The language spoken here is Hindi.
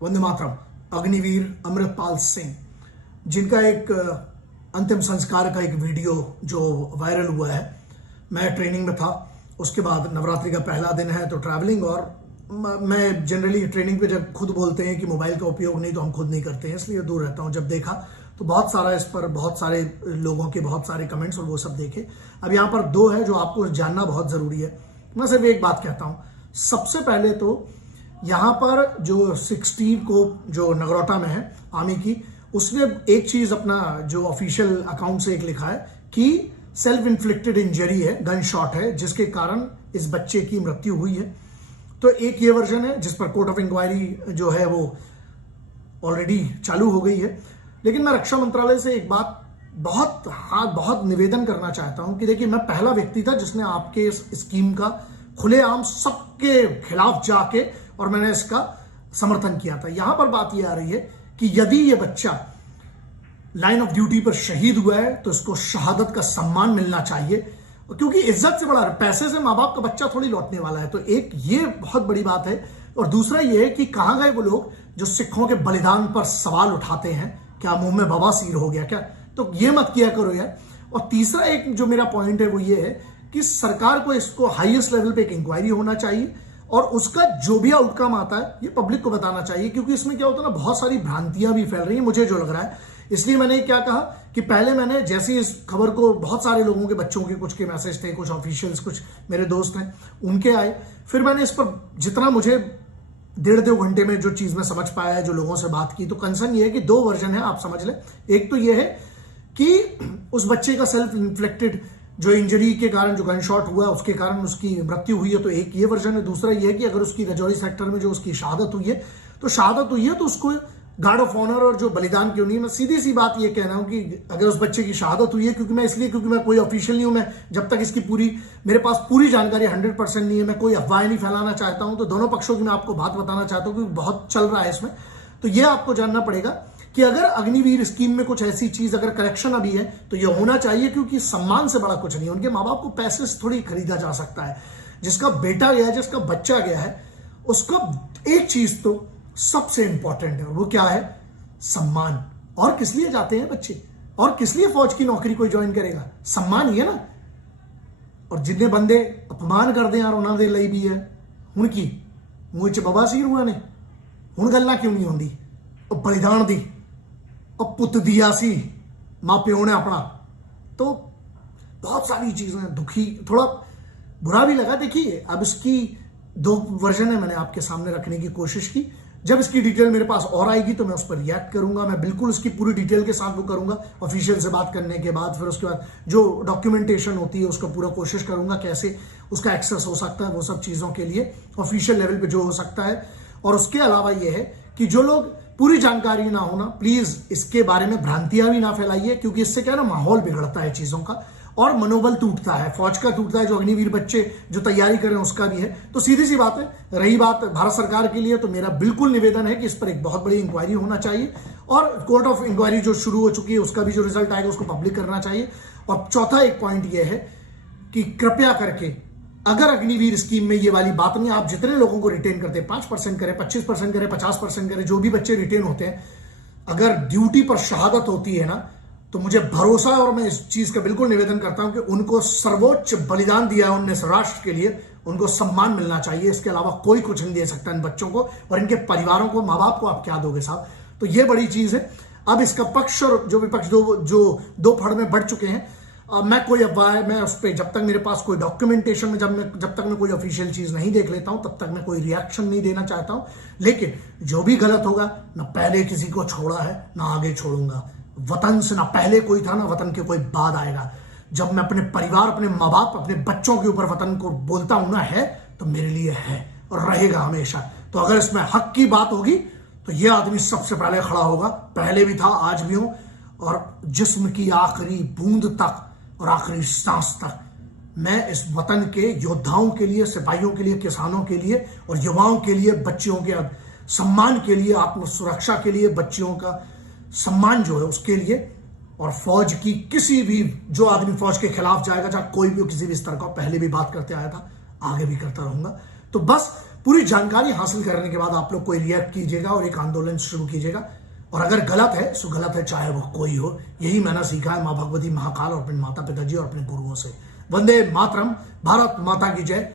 वंदे मातरम, अग्निवीर अमृतपाल सिंह, जिनका एक अंतिम संस्कार का एक वीडियो जो वायरल हुआ है। मैं ट्रेनिंग में था, उसके बाद नवरात्रि का पहला दिन है तो ट्रैवलिंग, और मैं जनरली ट्रेनिंग पे जब खुद बोलते हैं कि मोबाइल का उपयोग नहीं तो हम खुद नहीं करते हैं, इसलिए दूर रहता हूं। जब देखा तो बहुत सारा इस पर बहुत सारे लोगों के बहुत सारे कमेंट्स और वो सब देखे। अब यहाँ पर दो है जो आपको जानना बहुत जरूरी है। मैं सिर्फ एक बात कहता हूं, सबसे पहले तो यहाँ पर जो 16 को जो नगरोटा में है आर्मी की, उसने एक चीज अपना जो ऑफिशियल अकाउंट से एक लिखा है कि सेल्फ इन्फ्लिक्टेड इंजरी है, गन शॉट है, जिसके कारण इस बच्चे की मृत्यु हुई है। तो एक ये वर्जन है जिस पर कोर्ट ऑफ इंक्वायरी जो है वो ऑलरेडी चालू हो गई है। लेकिन मैं रक्षा मंत्रालय से एक बात बहुत निवेदन करना चाहता हूं कि देखिए, मैं पहला व्यक्ति था जिसने आपके इस स्कीम का खुलेआम सबके खिलाफ जाके और मैंने इसका समर्थन किया था। यहां पर बात यह आ रही है कि यदि ये बच्चा लाइन ऑफ ड्यूटी पर शहीद हुआ है तो इसको शहादत का सम्मान मिलना चाहिए, क्योंकि इज्जत से बड़ा पैसे से मां बाप का बच्चा थोड़ी लौटने वाला है। तो एक ये बहुत बड़ी बात है। और दूसरा ये है कि कहां गए वो लोग जो सिखों के बलिदान पर सवाल उठाते हैं? क्या मुंह में बवासीर हो गया क्या? तो ये मत किया करो यार। और तीसरा एक जो मेरा पॉइंट है वो ये है कि सरकार को इसको हाईएस्ट लेवल पे एक इंक्वायरी होना चाहिए और उसका जो भी आउटकम आता है ये पब्लिक को बताना चाहिए, क्योंकि इसमें क्या होता है ना, बहुत सारी भ्रांतियां भी फैल रही हैं, मुझे जो लग रहा है। इसलिए मैंने क्या कहा कि पहले मैंने जैसे इस खबर को बहुत सारे लोगों के बच्चों के कुछ के मैसेज थे, कुछ ऑफिशियल्स, कुछ मेरे दोस्त हैं उनके आए, फिर मैंने इस पर जितना मुझे 1.5-2 घंटे में जो चीज में समझ पाया है, जो लोगों से बात की, तो कंसर्न ये है कि 2 वर्जन है, आप समझ लें। एक तो ये है कि उस बच्चे का सेल्फ इन्फ्लिक्टेड जो इंजरी के कारण जो गन शॉट हुआ उसके कारण उसकी मृत्यु हुई है, तो एक ये वर्जन है। दूसरा ये है कि अगर उसकी रजौरी सेक्टर में जो उसकी शहादत हुई है तो उसको गार्ड ऑफ ऑनर और जो बलिदान क्यों नहीं। मैं सीधी सी बात ये कह रहा हूं कि अगर उस बच्चे की शहादत हुई है, क्योंकि मैं कोई ऑफिशियल नहीं हूं, मैं जब तक इसकी मेरे पास पूरी जानकारी 100% नहीं है, मैं कोई अफवाह नहीं फैलाना चाहता हूं। तो दोनों पक्षों की मैं आपको बात बताना चाहता हूं क्योंकि बहुत चल रहा है इसमें। तो ये आपको जानना पड़ेगा कि अगर अग्निवीर स्कीम में कुछ ऐसी चीज, अगर करेक्शन अभी है तो ये होना चाहिए, क्योंकि सम्मान से बड़ा कुछ नहीं है। उनके माँ बाप को पैसे से थोड़ी खरीदा जा सकता है। जिसका बेटा गया है, जिसका बच्चा गया है, उसका एक चीज तो सबसे इंपॉर्टेंट है, वो क्या है? सम्मान। और किस लिए जाते हैं बच्चे, और किस लिए फौज की नौकरी कोई ज्वाइन करेगा? सम्मान ही है ना। और जितने बंदे अपमान कर दे यार उन्होंने दे ਲਈ भी है उनकी मुंह च बवासीर हुआ ने हुण गल्लां क्यों नहीं होंदी? और बलिदान दी और पुत दिया सी मां प्यो ने अपना। तो बहुत सारी चीजें दुखी, थोड़ा बुरा भी लगा। देखिए, अब इसकी 2 वर्जन है, मैंने आपके सामने रखने की कोशिश की। जब इसकी डिटेल मेरे पास और आएगी तो मैं उस पर रिएक्ट करूंगा। मैं बिल्कुल उसकी पूरी डिटेल के साथ वो करूंगा ऑफिशियल से बात करने के बाद। फिर उसके बाद जो डॉक्यूमेंटेशन होती है उसका पूरा कोशिश करूंगा, कैसे उसका एक्सेस हो सकता है, वो सब चीजों के लिए ऑफिशियल लेवल पे जो हो सकता है। और उसके अलावा यह है कि जो लोग पूरी जानकारी ना होना, प्लीज इसके बारे में भ्रांतियां भी ना फैलाइए, क्योंकि इससे क्या है ना, माहौल बिगड़ता है चीजों का और मनोबल टूटता है, फौज का टूटता है, जो अग्निवीर बच्चे जो तैयारी करें उसका भी है। तो सीधी सी बात है। रही बात भारत सरकार के लिए, तो मेरा बिल्कुल निवेदन है कि इस पर एक बहुत बड़ी इंक्वायरी होना चाहिए और कोर्ट ऑफ इंक्वायरी जो शुरू हो चुकी है उसका भी जो रिजल्ट आएगा उसको पब्लिक करना चाहिए। और चौथा एक पॉइंट यह है कि कृपया करके अगर अग्निवीर स्कीम में ये वाली बात नहीं, आप जितने लोगों को रिटेन करते हैं, 5% करें, 25% करें, 50% करें, जो भी बच्चे रिटेन होते हैं, अगर ड्यूटी पर शहादत होती है ना, तो मुझे भरोसा है और मैं इस चीज का बिल्कुल निवेदन करता हूं कि उनको सर्वोच्च बलिदान दिया है उनने राष्ट्र के लिए, उनको सम्मान मिलना चाहिए। इसके अलावा कोई कुछ नहीं दे सकता इन बच्चों को और इनके परिवारों को, माँ बाप को आप क्या दोगे साहब? तो ये बड़ी चीज है। अब इसका पक्ष और जो विपक्ष दो फड़ में बढ़ चुके हैं। मैं कोई अफवाह, मैं उस पर जब तक मेरे पास कोई डॉक्यूमेंटेशन में जब तक मैं कोई ऑफिशियल चीज नहीं देख लेता हूं तब तक मैं कोई रिएक्शन नहीं देना चाहता हूं। लेकिन जो भी गलत होगा, ना पहले किसी को छोड़ा है ना आगे छोड़ूंगा। वतन से ना पहले कोई था ना वतन के कोई बाद आएगा। जब मैं अपने परिवार, अपने माँ बाप, अपने बच्चों के ऊपर वतन को बोलता हूं ना, है तो मेरे लिए है और रहेगा हमेशा। तो अगर इसमें हक की बात होगी तो यह आदमी सबसे पहले खड़ा होगा, पहले भी था, आज भी हूं, और जिस्म की आखिरी बूंद तक और आखिरी सांस तक मैं इस वतन के योद्धाओं के लिए, सिपाहियों के लिए, किसानों के लिए और युवाओं के लिए, बच्चियों के सम्मान के लिए, आत्म सुरक्षा के लिए, बच्चियों का सम्मान जो है उसके लिए, और फौज की किसी भी, जो आदमी फौज के खिलाफ जाएगा, चाहे कोई भी किसी भी स्तर का, पहले भी बात करते आया था, आगे भी करता रहूंगा। तो बस पूरी जानकारी हासिल करने के बाद आप लोग कोई रिएक्ट कीजिएगा और एक आंदोलन शुरू कीजिएगा। और अगर गलत है तो गलत है, चाहे वो कोई हो। यही मैंने सीखा है माँ भगवती महाकाल और अपने माता पिताजी और अपने गुरुओं से। वंदे मातरम। भारत माता की जय।